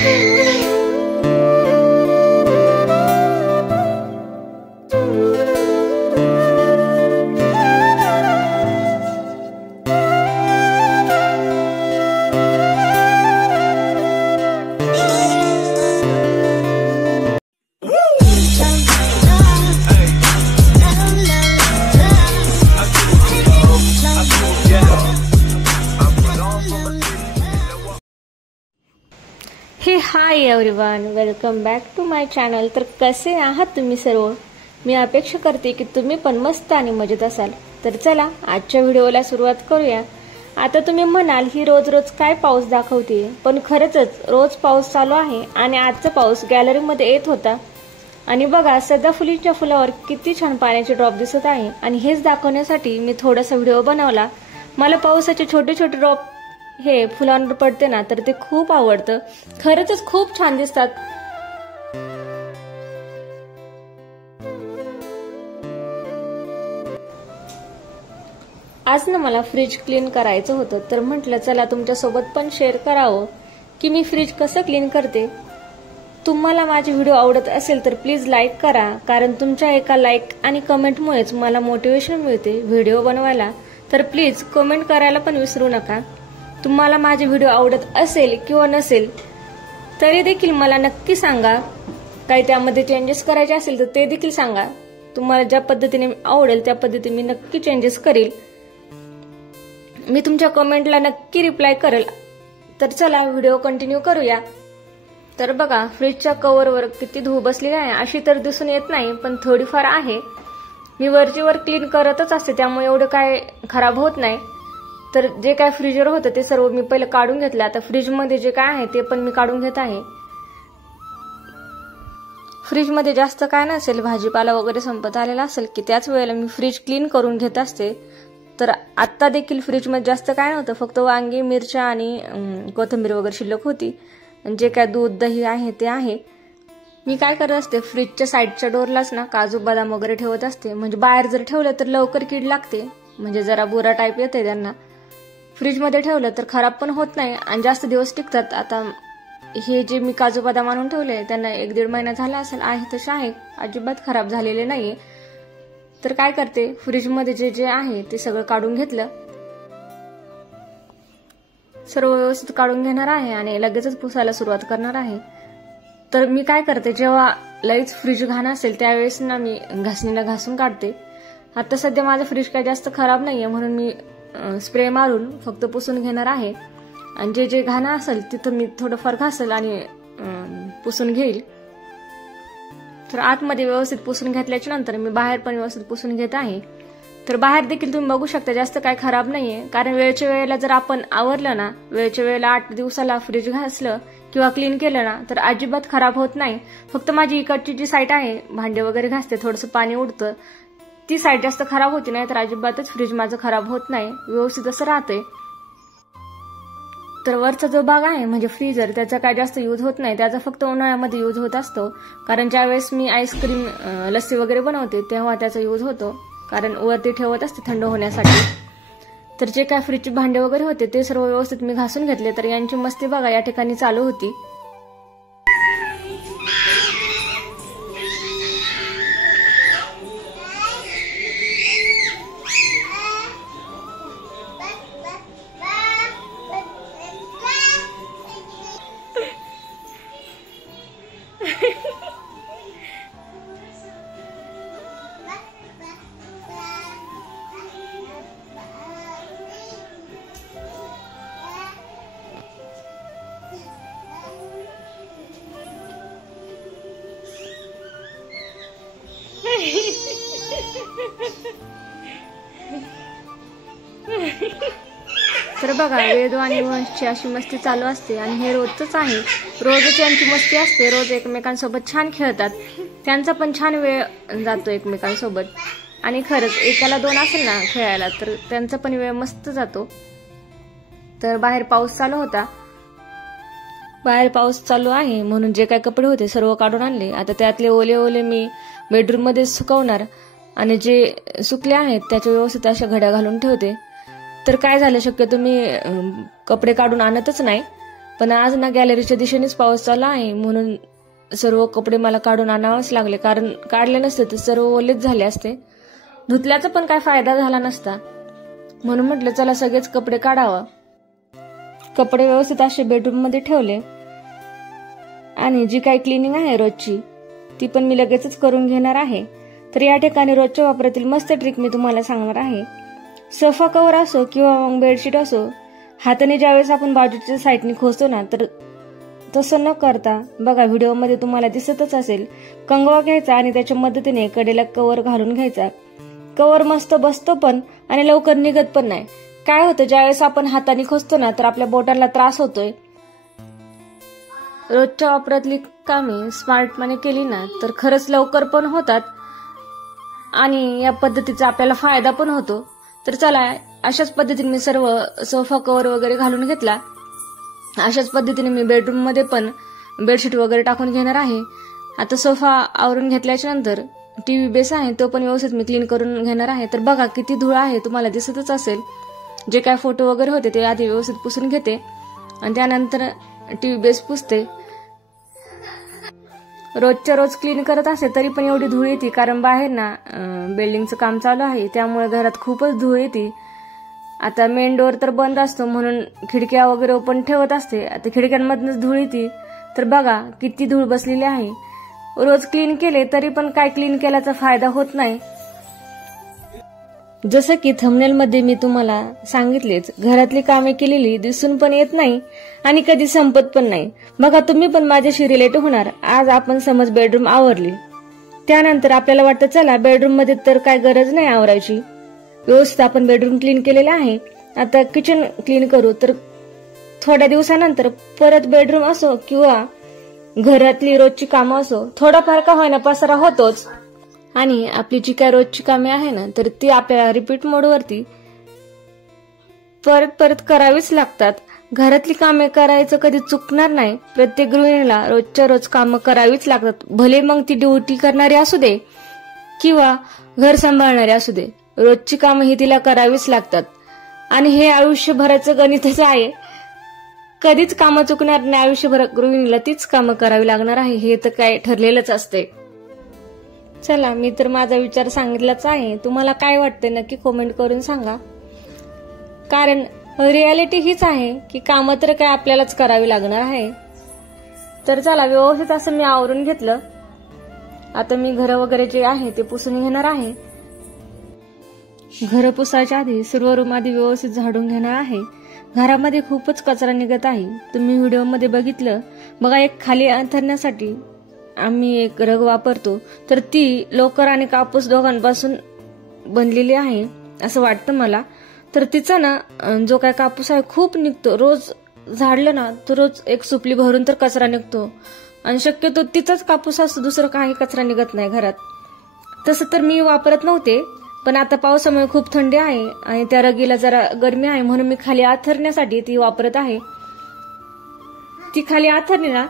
High everyone, welcome back to my channel. तर कसे आहात तुम्ही सर्व? मी अपेक्षा करते की तुम्ही पण मस्त आणि मजेत असाल। तर चला आजच्या व्हिडिओला सुरुवात करूया। आता तुम्ही म्हणाल ही रोज रोज काय पाऊस दाखवते, पण खरंच रोज पाऊस चालू आहे आणि आजचा पाऊस गॅलरीमध्ये येत होता। आणि बघा सदाफुलीच्या फुलावर किती छान पाण्याचे ड्रॉप दिसत आहे। आणि हेच दाखवण्यासाठी मी थोडासा व्हिडिओ बनवला। मला पावसाचे छोटे छोटे ड्रॉप हे फुलांवर पडते ना, तर ते खूप आवडतं। खरंच खूप छान दिसतात। आज ना मला फ्रीज क्लीन करायचं होतं, तर म्हटलं चला तुमच्यासोबत पण शेअर करावं की मी फ्रीज कसं क्लीन करते। तुम्हाला माझे व्हिडिओ आवडत असेल तर प्लीज लाईक करा, कारण तुमच्या एका लाईक आणि कमेंटमुळेच मला मोटिवेशन मिळते व्हिडिओ बनवायला। तर प्लीज कमेंट करायला पण विसरू नका। तुम्हाला माझे व्हिडिओ आवडत असेल किंवा नसेल तरी देखील मला नक्की सांगा। काही त्यामध्ये चेंजेस करायचे असेल तर ते देखील सांगा। तुम्हाला ज्या पद्धतीने आवडेल त्या पद्धतीने मी नक्की चेंजेस करेल। मी तुमच्या कमेंटला नक्की रिप्लाय करेल। तर चला व्हिडिओ कंटिन्यू करूया। तर बघा फ्रीजच्या कव्हरवर किती धूळ बसली आहे, अशी तर दिसून येत नाही पण थोडीफार आहे। मी वरची वर क्लीन करतच असते, त्यामुळे एवढं काय खराब होत नाही। तर जे काय फ्रीजवर होतं ते सर्व मी पहिले काढून घेतलं। आता फ्रीज मध्ये जे काय आहे ते पण मी काढून घेत आहे। फ्रीज मध्ये जास्त काय नसेल, भाजीपाला वगैरे संपत आलेला असेल की त्याच वेळेला मी फ्रीज क्लीन करून घेत असते। तर आता देखील फ्रीज मध्ये जास्त काय नव्हतं, फक्त वांगी, मिरच्या आणि कोथिंबीर वगैरे शिल्लक होती। जे काय दूध दही आहे ते आहे। मी काय करत असते, फ्रीजच्या साईडच्या डोरलाच ना काजू बदाम वगैरे ठेवत असते, म्हणजे बाहेर जर ठेवलं तर लवकर कीड लागते, म्हणजे जरा बुरा टाईप येते त्यांना। फ्रीज मध्ये ठेवलं तर खराब पण होत नाही आणि जास्त दिवस टिकतात। आता हे जे मी काजू बदाम आणून ठेवले त्यांना 1-1.5 महिना झाला असेल, आहे तसे आहे, अजिबात खराब झालेले नाहीये। तर काय करते, फ्रीज मध्ये जे जे आहे ते सगळं काढून घेतलं, सर्व व्यवस्थित काढून घेणार आहे आणि लगेचच पुसायला सुरुवात करणार आहे। तर मी काय करते, जेव्हा लईच फ्रीज घाण असेल त्यावेळेस ना मी घासणीला घासून काढते। आता सध्या माझं फ्रीज काय जास्त खराब नाहीये, म्हणून मी स्प्रे मारून फक्त पुसून घेणार आहे। आणि जे जे घाण असेल तिथं मी थोडंफार घासेल आणि पुसून घेईल। तर आतमध्ये व्यवस्थित पुसून घेतल्याच्या नंतर मी बाहेर पण व्यवस्थित पुसून घेत आहे। तर बाहेर देखील तुम्ही बघू शकता जास्त काय खराब नाहीये, कारण वेळच्या वेळेला जर आपण आवरलं ना, वेळच्या वेळेला 8 दिवसाला फ्रीज घासलं किंवा क्लीन केलं ना तर अजिबात खराब होत नाही। फक्त माझी इकडची जी साईड आहे, भांडे वगैरे घासते थोडंसं पाणी उडतं, ती साईड जास्त खराब होती, नाही तर अजिबातच फ्रीज माझं खराब होत नाही, व्यवस्थित असं राहतंय। तर वरचा जो भाग आहे म्हणजे फ्रीजर, त्याचा काय जास्त यूज होत नाही, त्याचा फक्त उन्हाळ्यामध्ये यूज होत असतो। कारण ज्यावेळेस मी आईस्क्रीम लस्सी वगैरे बनवते तेव्हा त्याचा यूज होतो, कारण वरती ठेवत असते थंड होण्यासाठी। तर जे काय फ्रीजचे भांडे वगैरे होते ते सर्व व्यवस्थित मी घासून घेतले। तर यांची मस्ती बघा या ठिकाणी चालू होती। तर बघा वेद आणि वंशची अशी मस्ती चालू असते आणि हे रोजच आहे। रोजच यांची मस्ती असते, रोज एकमेकांसोबत छान खेळतात, त्यांचा पण छान वेळ जातो एकमेकांसोबत। आणि खरंच एकाला 2 असेल ना खेळायला तर त्यांचा पण वेळ मस्त जातो। तर बाहेर पाऊस चालू होता, बाहेर पाऊस चालू आहे म्हणून जे काय कपडे होते सर्व काढून आणले। आता त्यातले ओले ओले मी बेडरूम मध्ये सुकवणार आणि जे सुकले आहेत त्याच्या व्यवस्थित अशा घड्या घालून ठेवते। तर काय झालं, शक्यतो मी कपडे काढून आणतच नाही, पण आज ना गॅलरीच्या दिशेनेच पाऊस चालला आहे, म्हणून सर्व कपडे मला काढून आणावेच लागले, कारण काढले नसते तर सर्व ओलेच झाले असते. धुतल्याचा पण काय फायदा झाला नसता, म्हणून म्हटलं चला सगळेच कपडे काढावं. कपडे व्यवस्थित असे बेडरूम मध्ये ठेवले आणि जी काही क्लिनिंग आहे रोजची ती पण मी लगेचच करून घेणार आहे. तर या ठिकाणी रोजच्या वापरातील मस्त ट्रिक मी तुम्हाला सांगणार आहे. सोफा कव्हर असो किंवा मग बेडशीट असो, हाताने ज्यावेळेस आपण बाजूच्या साईडने खोचतो ना, तर तसं न करता बघा व्हिडिओमध्ये तुम्हाला दिसतच असेल, कंगवा घ्यायचा आणि त्याच्या मदतीने कडेला कव्हर घालून घ्यायचा. कव्हर मस्त बसतो पण आणि लवकर निघत पण नाही. काय होतं, ज्यावेळेस आपण हाताने खोचतो ना तर आपल्या बोटांना त्रास होतोय. रोजच्या वापरातली कामे स्मार्टपणे केली ना तर खरंच लवकर पण होतात आणि या पद्धतीचा आपल्याला फायदा पण होतो. तर चला अशाच पद्धतीने मी सर्व सोफा कव्हर वगैरे घालून घेतला. अशाच पद्धतीने मी बेडरूम मध्ये पण बेडशीट वगैरे टाकून घेणार आहे. आता सोफा आवरून घेतल्याच्या नंतर टीव्ही बेस आहे तो पण व्यवस्थित मी क्लीन करून घेणार आहे. तर बघा किती धूळ आहे, तुम्हाला दिसतच असेल. जे काय फोटो वगैरे होते ते आधी व्यवस्थित पुसून घेते आणि त्यानंतर टीव्ही बेस पुसते. रोजच्या रोज क्लीन करत असते तरी पण एवढी धूळ येते, कारण बाहेर ना बिल्डिंगचं काम चालू आहे, त्यामुळे घरात खूपच धूळ येते. आता मेन डोअर तर बंद असतो म्हणून खिडक्या वगैरे ओपन ठेवत असते. आता खिडक्यांमधूनच धूळ येते, तर बघा किती धूळ बसलेली आहे. रोज क्लीन केले तरी पण काय क्लीन केल्याचा फायदा होत नाही. जसं की थंबनेल मध्ये मी तुम्हाला सांगितलेच, घरातली कामे केलेली दिसून पण येत नाही आणि कधी संपत पण नाही. बघा तुम्ही पण माझ्याशी रिलेट होणार. आज आपण समज बेडरूम आवरली, त्यानंतर आपल्याला वाटतं चला बेडरूम मध्ये तर काय गरज नाही आवरायची, व्यवस्थित आपण बेडरूम क्लीन केलेले आहे, आता किचन क्लीन करू. तर थोड्या दिवसानंतर परत बेडरूम असो किंवा घरातली रोजची कामं असो, थोडाफार का होईना पसारा होतोच आणि आपली जी काय रोजची कामे आहे ना तर ती आपल्याला रिपीट मोडवरती परत परत करावीच लागतात. घरातली कामे करायचं कधी चुकणार नाही. प्रत्येक गृहिणीला रोजच्या रोज कामं करावीच लागतात, भले मग ती ड्युटी करणारी असू दे किंवा घर सांभाळणारी असू दे, रोजची कामं ही तिला करावीच लागतात. आणि हे आयुष्यभराचं गणितच आहे, कधीच कामं चुकणार नाही. आयुष्यभर गृहिणीला तीच कामं करावी लागणार आहे, हे तर काय ठरलेलंच असते. चला मी तर माझा विचार सांगितलाच आहे, तुम्हाला काय वाटतं नक्की कमेंट करून सांगा. कारण रियालिटी हीच आहे की कामं तर काय आपल्यालाच करावी लागणार आहे. तर चला व्यवस्थित असं मी आवरून घेतलं. आता मी घर वगैरे जे आहे ते पुसून घेणार आहे. घर पुसायच्या आधी सर्व रूम आधी व्यवस्थित झाडून घेणार आहे. घरामध्ये खूपच कचरा निघत आहे, तुम्ही व्हिडिओमध्ये बघितलं. बघा एक खाली अंथरण्यासाठी आम्ही एक रग वापरतो, तर ती लोकर आणि कापूस दोघांपासून बनलेली आहे असं वाटतं मला. तर तिचा ना जो काय कापूस आहे खूप निघतो, रोज झाडलं ना तर रोज एक सुपली भरून तर कचरा निघतो आणि शक्यतो तिचाच कापूस असतो, दुसरं काही कचरा निघत नाही घरात. तसं तर मी वापरत नव्हते, पण आता पावसामुळे खूप थंडी आहे आणि त्या रगीला जरा गरमी आहे म्हणून मी खाली आथरण्यासाठी ती वापरत आहे. ती खाली आथरली ना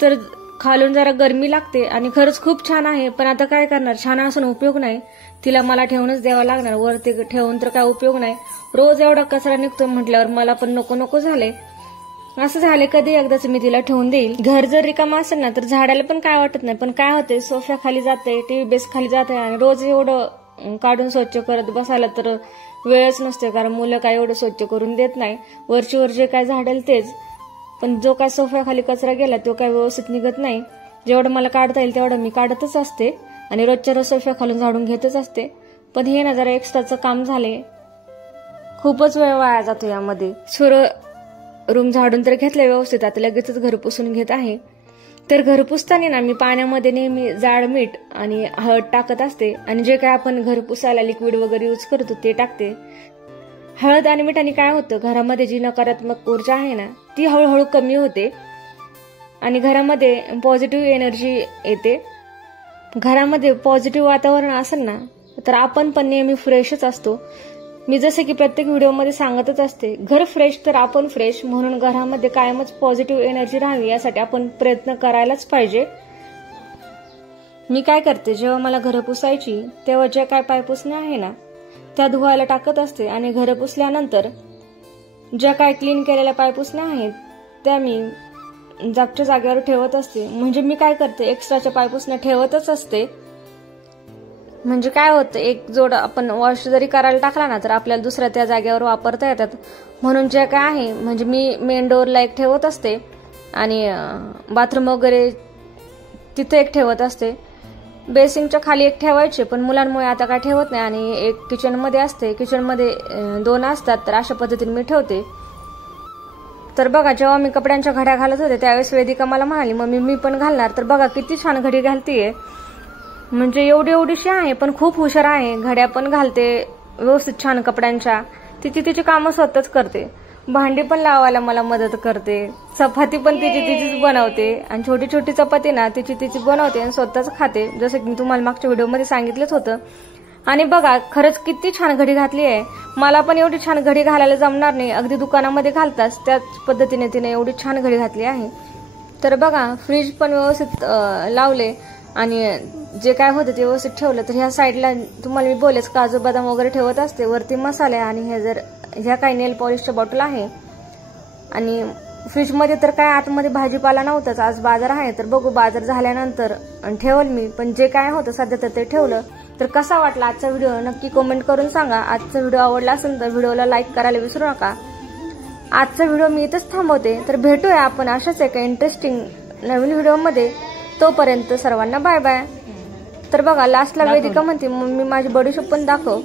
तर खालून जरा गरमी लागते आणि खरंच खूप छान आहे. पण आता काय करणार, छान असून उपयोग नाही, तिला मला ठेवूनच द्यावं लागणार. वरती ठेवून तर काय उपयोग नाही, रोज एवढा कचरा निघतो म्हटल्यावर मला पण नको नको झाले. असं झाले कधी एकदाच मी तिला ठेवून देईल. घर जर रिकामा असेल ना तर झाडाला पण काय वाटत नाही, पण काय होते सोफ्या खाली जाते, टीव्ही बेस खाली जाते आणि रोज एवढं काढून स्वच्छ करत बसायला तर वेळच नसते, कारण मुलं काय एवढं स्वच्छ करून देत नाही. वरची वर जे काय झाडेल तेच, पण जो काय सोफ्या खाली कचरा गेला तो काय व्यवस्थित निघत नाही. जेवढं मला काढता येईल तेवढं मी काढतच असते आणि रोजच्या रोज सोफ्या खालून झाडून घेतच असते. पण हे ना जरा एक्स्ट्राचं काम झाले, खूपच वेळ वाया जातो यामध्ये. सर्व रूम झाडून तर घेतले व्यवस्थित, आता लगेचच घर पुसून घेत आहे. तर घर पुसताना ना मी पाण्यामध्ये नेहमी जाड मीठ आणि हळद टाकत असते आणि जे काय आपण घर पुसायला लिक्विड वगैरे यूज करतो ते टाकते. हळद आणि मिठाने काय होतं, घरामध्ये जी नकारात्मक ऊर्जा आहे ना ती हळूहळू कमी होते आणि घरामध्ये पॉझिटिव्ह एनर्जी येते. घरामध्ये पॉझिटिव्ह वातावरण असेल ना तर आपण पण नेहमी फ्रेशच असतो. मी जसे की प्रत्येक व्हिडिओमध्ये सांगतच असते, घर फ्रेश तर आपण फ्रेश, म्हणून घरामध्ये कायमच पॉझिटिव्ह एनर्जी राहावी यासाठी आपण प्रयत्न करायलाच पाहिजे. मी काय करते, जेव्हा मला घर पुसायची तेव्हा जे काय पाय पुसणे आहे ना त्या धुवायला टाकत असते आणि घर पुसल्यानंतर ज्या काय क्लीन केलेल्या पाय पुसण्या आहेत त्या मी जागच्या जागेवर ठेवत असते. म्हणजे मी काय करते, एक्स्ट्राच्या पायपुसण्या ठेवतच असते. म्हणजे काय होतं, एक जोड आपण वॉश जरी करायला टाकला ना तर आपल्याला दुसऱ्या त्या जागेवर वापरता येतात. म्हणून जे काय आहे, म्हणजे मी मेन डोअरला एक ठेवत असते आणि बाथरूम वगैरे तिथे एक ठेवत असते. बेसिंगच्या खाली एक ठेवायचे, पण मुलांमुळे आता काय ठेवत नाही. आणि एक किचनमध्ये असते, किचनमध्ये 2 असतात, तर अशा पद्धतीने मी ठेवते. तर बघा, जेव्हा मी कपड्यांच्या घड्या घालत होते त्यावेळेस वेदिका मला म्हणाली, मम्मी मी पण घालणार. तर बघा किती छान घडी घालतीये. म्हणजे एवढीशी आहे पण खूप हुशार आहे. घड्या पण घालते व्यवस्थित छान कपड्यांच्या. तिची कामं स्वतःच करते. भांडी पण लावायला मला मदत करते. चपाती पण तिचीच बनवते. आणि छोटी छोटी चपाती ना तिची बनवते आणि स्वतःच खाते, जसं की मी तुम्हाला मागच्या व्हिडिओमध्ये सांगितलंच होतं. आणि बघा खरंच किती छान घडी घातली आहे. मला पण एवढी छान घडी घालायला जमणार नाही, अगदी दुकानामध्ये घालताच त्याच पद्धतीने तिने एवढी छान घडी घातली आहे. तर बघा, फ्रीज पण व्यवस्थित लावले आणि जे काय होतं ते व्यवस्थित ठेवलं. तर ह्या साईडला तुम्हाला मी बोलेच काजू बदाम वगैरे ठेवत असते. वरती मसाले आणि ह्या काही नेल पॉलिशच्या बॉटल आहे. आणि फ्रीजमध्ये तर काय आतमध्ये भाजीपाला नव्हताच, आज बाजार आहे. तर बघू बाजार झाल्यानंतर ठेवल मी. पण जे काय होतं सध्या तर ते ठेवलं. तर कसा वाटला आजचा व्हिडिओ नक्की कमेंट करून सांगा. आजचा व्हिडिओ आवडला असेल तर व्हिडिओला लाईक करायला विसरू नका. आजचा व्हिडिओ मी इथंच थांबवते. तर भेटूया आपण अशाच एका इंटरेस्टिंग नवीन व्हिडिओमध्ये. तोपर्यंत सर्वांना बाय बाय. तर बघा लास्टला वेदिका म्हणते, मम्मी माझी बडीशेप पण दाखव.